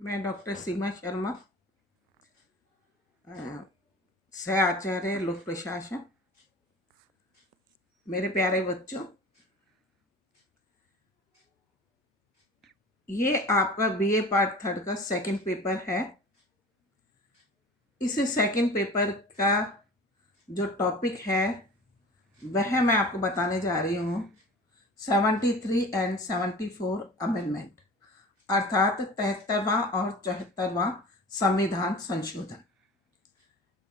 मैं डॉक्टर सीमा शर्मा, सह आचार्य लोक प्रशासन। मेरे प्यारे बच्चों, ये आपका बीए पार्ट 3 का सेकंड पेपर है। इस सेकंड पेपर का जो टॉपिक है वह मैं आपको बताने जा रही हूँ 73 एंड 74 अमेंडमेंट, अर्थात 73वां और 74वां संविधान संशोधन।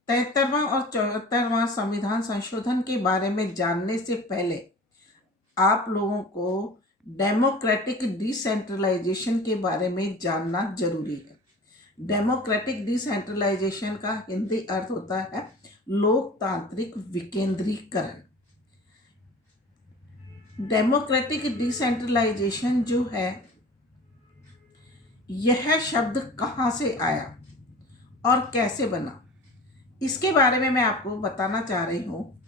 73वां और 74वां संविधान संशोधन के बारे में जानने से पहले आप लोगों को डेमोक्रेटिक डिसेंट्रलाइजेशन के बारे में जानना जरूरी है। डेमोक्रेटिक डिसेंट्रलाइजेशन का हिंदी अर्थ होता है लोकतांत्रिक विकेंद्रीकरण। डेमोक्रेटिक डिसेंट्रलाइजेशन जो है, यह शब्द कहाँ से आया और कैसे बना, इसके बारे में मैं आपको बताना चाह रही हूँ।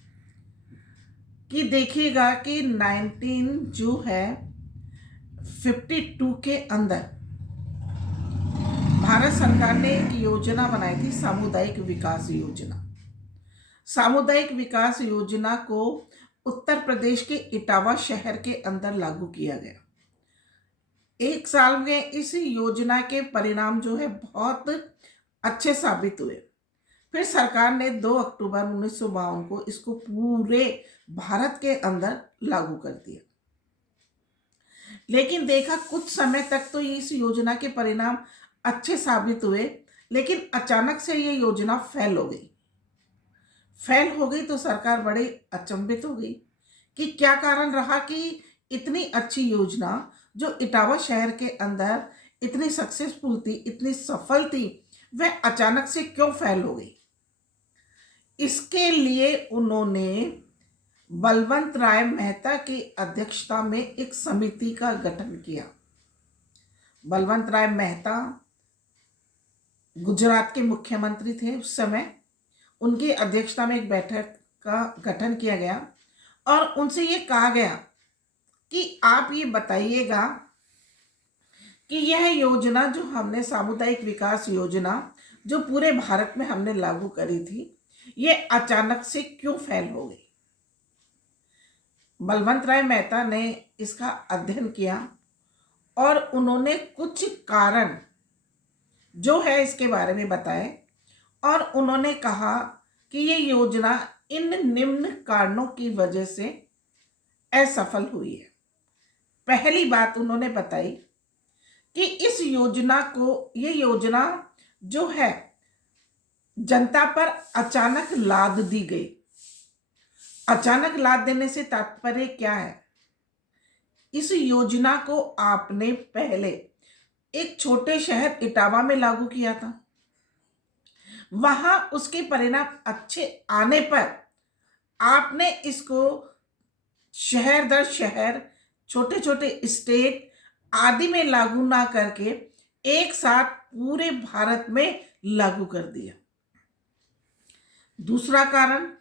कि देखिएगा कि 1952 के अंदर भारत सरकार ने एक योजना बनाई थी, सामुदायिक विकास योजना। सामुदायिक विकास योजना को उत्तर प्रदेश के इटावा शहर के अंदर लागू किया गया। एक साल में इस योजना के परिणाम जो है बहुत अच्छे साबित हुए। फिर सरकार ने 2 अक्टूबर 1952 को इसको पूरे भारत के अंदर लागू कर दिया। लेकिन देखा कुछ समय तक तो इस योजना के परिणाम अच्छे साबित हुए, लेकिन अचानक से ये योजना फेल हो गई तो सरकार बड़ी अचंभित हो गई कि क्या कारण रहा कि इतनी अच्छी योजना जो इटावा शहर के अंदर इतनी सक्सेसफुल थी, इतनी सफल थी, वह अचानक से क्यों फेल हो गई। इसके लिए उन्होंने बलवंत राय मेहता की अध्यक्षता में एक समिति का गठन किया। बलवंत राय मेहता गुजरात के मुख्यमंत्री थे उस समय। उनकी अध्यक्षता में एक बैठक का गठन किया गया और उनसे ये कहा गया कि आप ये बताइएगा कि यह योजना जो हमने सामुदायिक विकास योजना जो पूरे भारत में हमने लागू करी थी, ये अचानक से क्यों फेल हो गई। बलवंत राय मेहता ने इसका अध्ययन किया और उन्होंने कुछ कारण जो है इसके बारे में बताए और उन्होंने कहा कि ये योजना इन निम्न कारणों की वजह से असफल हुई है। पहली बात उन्होंने बताई कि इस योजना को, ये योजना जो है जनता पर अचानक लाद दी गई। अचानक लाद देने से तात्पर्य क्या है? इस योजना को आपने पहले एक छोटे शहर इटावा में लागू किया था, वहां उसके परिणाम अच्छे आने पर आपने इसको शहर दर शहर, छोटे छोटे स्टेट आदि में लागू ना करके एक साथ पूरे भारत में लागू कर दिया। दूसरा कारण,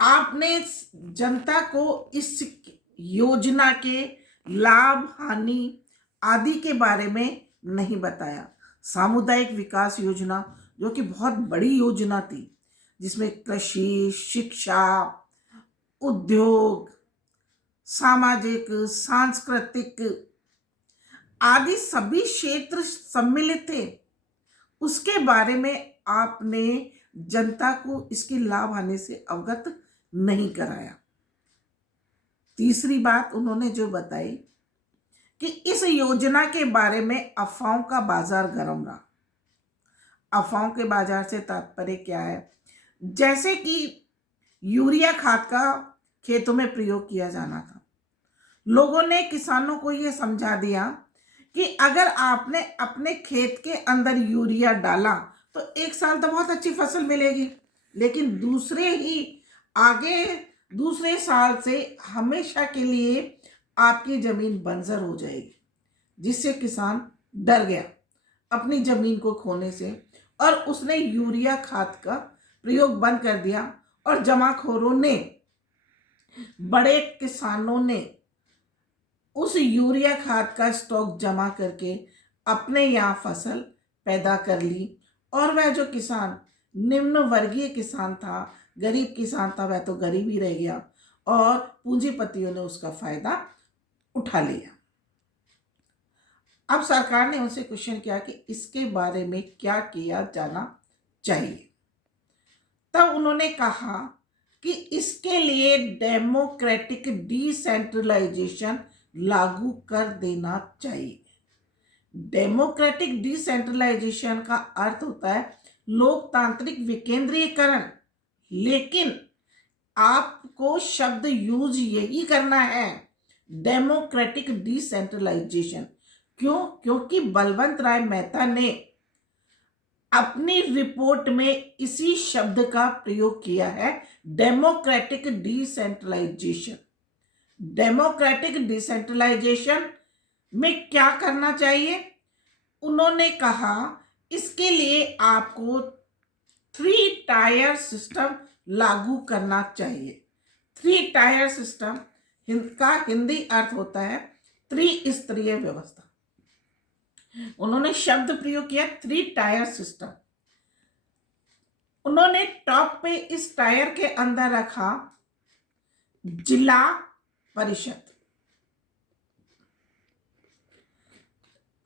आपने जनता को इस योजना के लाभ हानि आदि के बारे में नहीं बताया। सामुदायिक विकास योजना जो कि बहुत बड़ी योजना थी, जिसमें कृषि, शिक्षा, उद्योग, सामाजिक, सांस्कृतिक आदि सभी क्षेत्र सम्मिलित थे, उसके बारे में आपने जनता को इसके लाभ आने से अवगत नहीं कराया। तीसरी बात उन्होंने जो बताई कि इस योजना के बारे में अफवाहों का बाजार गर्म रहा। अफवाहों के बाजार से तात्पर्य क्या है? जैसे कि यूरिया खाद का खेतों में प्रयोग किया जाना था। लोगों ने किसानों को यह समझा दिया कि अगर आपने अपने खेत के अंदर यूरिया डाला तो एक साल तो बहुत अच्छी फसल मिलेगी, लेकिन दूसरे साल से हमेशा के लिए आपकी जमीन बंजर हो जाएगी, जिससे किसान डर गया अपनी जमीन को खोने से और उसने यूरिया खाद का प्रयोग बंद कर दिया। और जमाखोरों ने, बड़े किसानों ने उस यूरिया खाद का स्टॉक जमा करके अपने यहाँ फसल पैदा कर ली और वह जो किसान निम्न वर्गीय किसान था, गरीब किसान था, वह तो गरीब ही रह गया और पूंजीपतियों ने उसका फायदा उठा लिया। अब सरकार ने उनसे क्वेश्चन किया कि इसके बारे में क्या किया जाना चाहिए। तब उन्होंने कहा कि इसके लिए डेमोक्रेटिक डिसेंट्रलाइजेशन लागू कर देना चाहिए। डेमोक्रेटिक डिसेंट्रलाइजेशन का अर्थ होता है लोकतांत्रिक विकेंद्रीकरण, लेकिन आपको शब्द यूज यही करना है, डेमोक्रेटिक डिसेंट्रलाइजेशन। क्यों? क्योंकि बलवंत राय मेहता ने अपनी रिपोर्ट में इसी शब्द का प्रयोग किया है, डेमोक्रेटिक डिसेंट्रलाइजेशन। डेमोक्रेटिक डिसेंट्रलाइजेशन में क्या करना चाहिए? उन्होंने कहा इसके लिए आपको 3 टायर सिस्टम लागू करना चाहिए। 3 टायर सिस्टम का हिंदी अर्थ होता है त्रिस्तरीय व्यवस्था। उन्होंने शब्द प्रयोग किया 3 टायर सिस्टम। उन्होंने टॉप पे इस टायर के अंदर रखा जिला परिषद,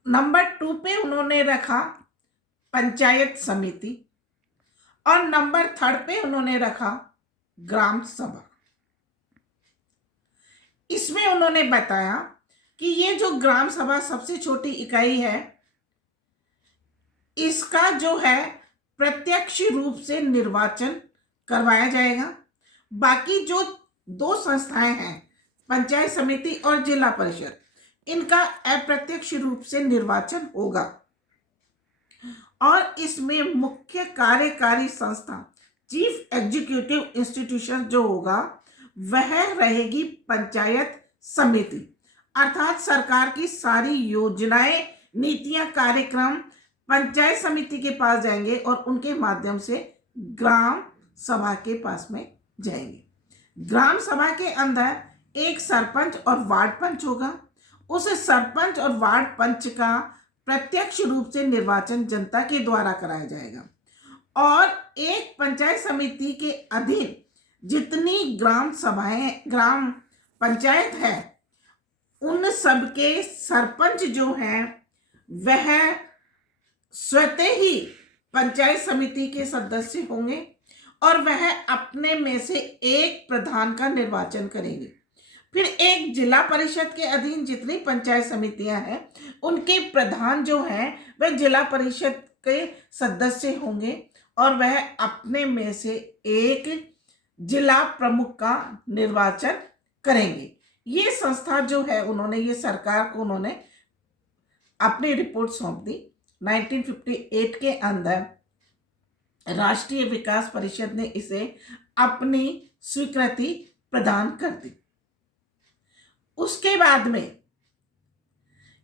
नंबर 2 पे उन्होंने रखा पंचायत समिति और नंबर 3 पे उन्होंने रखा ग्राम सभा। इसमें उन्होंने बताया कि ये जो ग्राम सभा सबसे छोटी इकाई है, इसका जो है प्रत्यक्ष रूप से निर्वाचन करवाया जाएगा। बाकी जो 2 संस्थाएं हैं, पंचायत समिति और जिला परिषद, इनका अप्रत्यक्ष रूप से निर्वाचन होगा और इसमें मुख्य कार्यकारी संस्था, चीफ एग्जीक्यूटिव इंस्टीट्यूशन जो होगा, वह रहेगी पंचायत समिति। अर्थात सरकार की सारी योजनाएं, नीतियां, कार्यक्रम पंचायत समिति के पास जाएंगे और उनके माध्यम से ग्राम सभा के पास में जाएंगे। ग्राम सभा के अंदर एक सरपंच और वार्ड पंच होगा। उस सरपंच और वार्ड पंच का प्रत्यक्ष रूप से निर्वाचन जनता के द्वारा कराया जाएगा और एक पंचायत समिति के अधीन जितनी ग्राम सभाएं, ग्राम पंचायत है, उन सब के सरपंच जो हैं वह स्वतः ही पंचायत समिति के सदस्य होंगे और वह अपने में से एक प्रधान का निर्वाचन करेंगे। फिर एक जिला परिषद के अधीन जितनी पंचायत समितियां हैं, उनके प्रधान जो हैं वह जिला परिषद के सदस्य होंगे और वह अपने में से एक जिला प्रमुख का निर्वाचन करेंगे। ये संस्था जो है, उन्होंने ये सरकार को उन्होंने अपनी रिपोर्ट सौंप दी। 1958 के अंदर राष्ट्रीय विकास परिषद ने इसे अपनी स्वीकृति प्रदान कर दी। उसके बाद में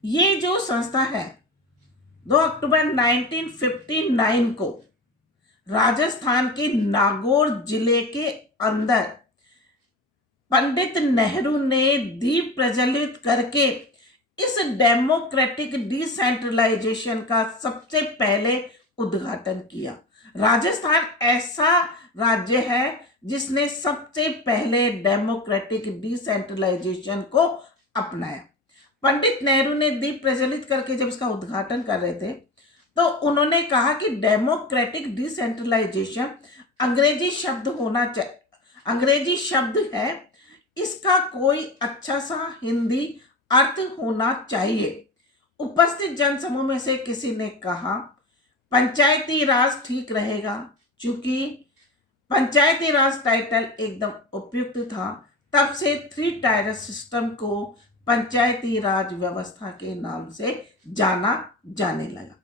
ये जो संस्था है 2 अक्टूबर 1959 को राजस्थान के नागौर जिले के अंदर पंडित नेहरू ने दीप प्रज्वलित करके इस डेमोक्रेटिक डिसेंट्रलाइजेशन का सबसे पहले उद्घाटन किया। राजस्थान ऐसा राज्य है जिसने सबसे पहले डेमोक्रेटिक डिसेंट्रलाइजेशन को अपनाया। पंडित नेहरू ने दीप प्रज्वलित करके जब इसका उद्घाटन कर रहे थे तो उन्होंने कहा कि डेमोक्रेटिक डिसेंट्रलाइजेशन अंग्रेजी शब्द होना चाहिए, अंग्रेजी शब्द है, इसका कोई अच्छा सा हिंदी अर्थ होना चाहिए। उपस्थित जनसमूह में से किसी ने कहा पंचायती राज ठीक रहेगा। चूंकि पंचायती राज टाइटल एकदम उपयुक्त था, तब से 3 टायर सिस्टम को पंचायती राज व्यवस्था के नाम से जाना जाने लगा।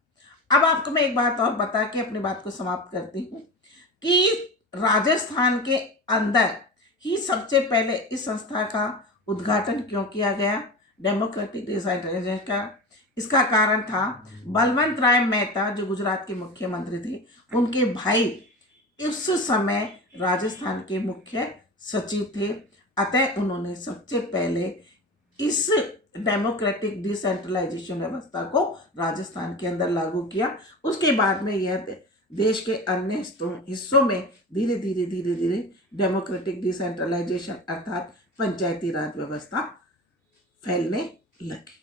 अब आपको मैं एक बात और बता के अपनी बात को समाप्त करती हूँ कि राजस्थान के अंदर ही सबसे पहले इस संस्था का उद्घाटन क्यों किया गया, डेमोक्रेटिक डिसेंट्रलाइजेशन का। इसका कारण था बलवंत राय मेहता जो गुजरात के मुख्यमंत्री थे, उनके भाई उस समय राजस्थान के मुख्य सचिव थे। अतः उन्होंने सबसे पहले इस डेमोक्रेटिक डिसेंट्रलाइजेशन व्यवस्था को राजस्थान के अंदर लागू किया। उसके बाद में यह देश के अन्य हिस्सों में धीरे धीरे डेमोक्रेटिक डिसेंट्रलाइजेशन अर्थात पंचायती राज व्यवस्था फैलने लगी।